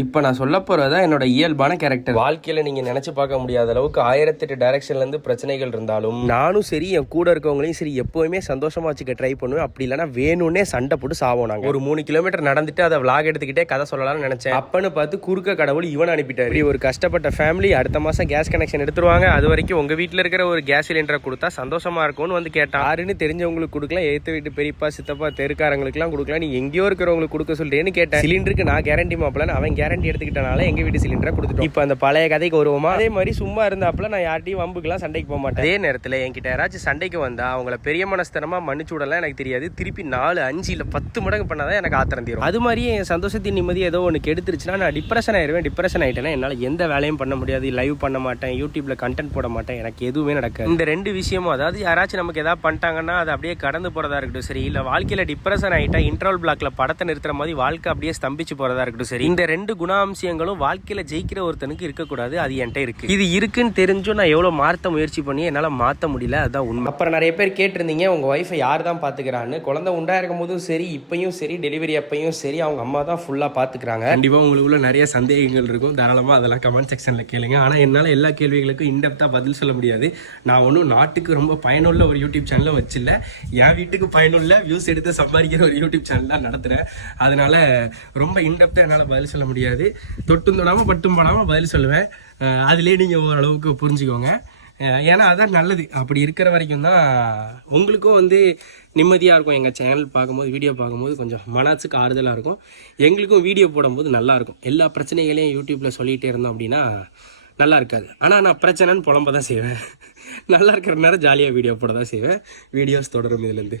இப்போ நான் சொல்ல போகிறதா என்னோட இயல்பான கேரக்டர். வாழ்க்கையில் நீங்கள் நினச்சி பார்க்க முடியாத அளவுக்கு 1008 டைரக்ஷன்லேருந்து பிரச்சனைகள் இருந்தாலும் நானும் சரி என் கூட இருக்கவங்களையும் சரி எப்போவுமே சந்தோஷமாக வச்சுக்க ட்ரை பண்ணுவேன். அப்படி இல்லைனா வேணும்னே சண்டை போட்டு சாவோம். நாங்கள் ஒரு 3 கிலோமீட்டர் நடந்துட்டு அதை விளாக் எடுத்துக்கிட்டே கதை சொல்லலாம்னு நினச்சேன். அப்பன்னு பார்த்து குறுக்க கடவுள் இவன் அனுப்பிட்டார். இப்படி ஒரு கஷ்டப்பட்ட ஃபேமிலி அடுத்த மாதம் கேஸ் கனெக்ஷன் எடுத்துருவாங்க. அது வரைக்கும் உங்கள் வீட்டில் இருக்கிற ஒரு கேஸ் சிலிண்டரை கொடுத்தா சந்தோஷமாக இருக்கும்னு வந்து கேட்டான். யாருன்னு தெரிஞ்சவங்களுக்கு கொடுக்கலாம், ஏற்ற வீட்டு பெரியப்பா சித்தப்பா தெருக்காரங்களுக்குலாம் கொடுக்கலாம், நீ எங்கேயோ இருக்கிறவங்களுக்கு கொடுக்க சொல்லிட்டேன்னு கேட்டேன். சிலிண்டருக்கு நான் கேரண்டி மாப்பிளன்னு அவன் கேரண்டி எடுத்துக்கிட்டனால எங்க வீட்டு சிலிண்டரை கொடுத்துட்டோம். இப்போ அந்த பழைய கதைக்கு வருவோமா? அதே மாதிரி சும்மா இருந்தாப்புல நான் யார்ட்டையும் வம்புக்கெல்லாம் சண்டைக்கு போக மாட்டேன். அதே நேரத்தில் என்கிட்ட யாராச்சும் சண்டைக்கு வந்தா அவங்கள பெரிய மனஸ்தனமா மன்னிச்சு விடலாம் எனக்கு தெரியாது. திருப்பி 4, 5 இல்லை 10 மடங்கு பண்ணாதான் எனக்கு ஆத்திரம் தீரும். அது மாதிரியே என் சந்தோஷத்தின் நிம்மதி ஏதோ ஒன்று கெடுத்துருச்சுன்னா நான் டிப்ரெஷன் ஆயிடுவேன். டிப்ரெஷன் ஆயிட்டேன்னா என்னால் எந்த வேலையும் பண்ண முடியாது. லைவ் பண்ண மாட்டேன், யூடியூப்ல கண்டென்ட் போட மாட்டேன், எனக்கு எதுவுமே நடக்காது. இந்த 2 விஷயமும், அதாவது யாராச்சும் நமக்கு ஏதாவது பண்ணிட்டாங்கன்னா அது அப்படியே கடந்து போறதா இருக்கட்டும் சரி, இல்லை வாழ்க்கையில டிப்ரெஷன் ஆகிட்டா இன்டர்வல் பிளாக்ல படத்தை நிறுத்துற மாதிரி வாழ்க்கை அப்படியே ஸ்தம்பிச்சு போறதா இருக்கட்டும் சரி, இந்த 2 குணாம்சங்களும் வாழ்க்கையில ஜெயிக்கிற ஒருத்தனுக்கு இருக்கக்கூடாது. அது என்கிட்ட இருக்கு. இது இருக்குன்னு தெரிஞ்சும் நான் எவ்வளவு மாற்ற முயற்சி பண்ணி என்னால மாற்ற முடியல. அதுதான் உண்மை. அப்புறம் நிறைய பேர் கேட்டிருந்தீங்க உங்க ஒய்ஃபை யார் தான் பாத்துக்கிறான்னு. குழந்தை உண்டாயிருக்கும் போதும் சரி, இப்பயும் சரி, டெலிவரி அப்பையும் சரி, அவங்க அம்மா தான் ஃபுல்லா பாத்துக்கிறாங்க. கண்டிப்பா உங்களுக்குள்ள நிறைய சந்தேகங்கள் இருக்கும். தாராளமா அதெல்லாம் கமெண்ட் செக்ஷன்ல கேளுங்க. ஆனா என்னால எல்லா கேள்விகளுக்கும் இன்டெப்தா பதில் சொல்ல முடியாது. நான் ஒன்றும் நாட்டுக்கு ரொம்ப பயனுள்ள ஒரு யூடியூப் சேனலும் வச்சில்ல, என் வீட்டுக்கு பயனுள்ள வியூஸ் எடுத்து சம்பாதிக்கிற ஒரு யூடியூப் சேனல் தான் நடத்துறேன். அதனால ரொம்ப இன்டெப்தா என்னால் பதில் சொல்ல முடியாது. தொட்டும் தொடாமல் பட்டும் போடாமல் பதில் சொல்லுவேன். அதுலேயே நீங்கள் ஓரளவுக்கு புரிஞ்சுக்கோங்க. ஏன்னா அதான் நல்லது. அப்படி இருக்கிற வரைக்கும் தான் உங்களுக்கும் வந்து நிம்மதியாக இருக்கும். எங்கள் சேனல் பார்க்கும்போது, வீடியோ பார்க்கும்போது கொஞ்சம் மனசுக்கு ஆறுதலாக இருக்கும். எங்களுக்கும் வீடியோ போடும்போது நல்லாயிருக்கும். எல்லா பிரச்சனைகளையும் யூடியூப்பில் சொல்லிகிட்டே இருந்தோம் அப்படின்னா நல்லா இருக்காது. ஆனால் நான் பிரச்சனைன்னு புலம்ப தான் செய்வேன். நல்லா இருக்கிற நேரம் ஜாலியாக வீடியோ போட தான் செய்வேன். வீடியோஸ் தொடரும் இதுலேருந்து.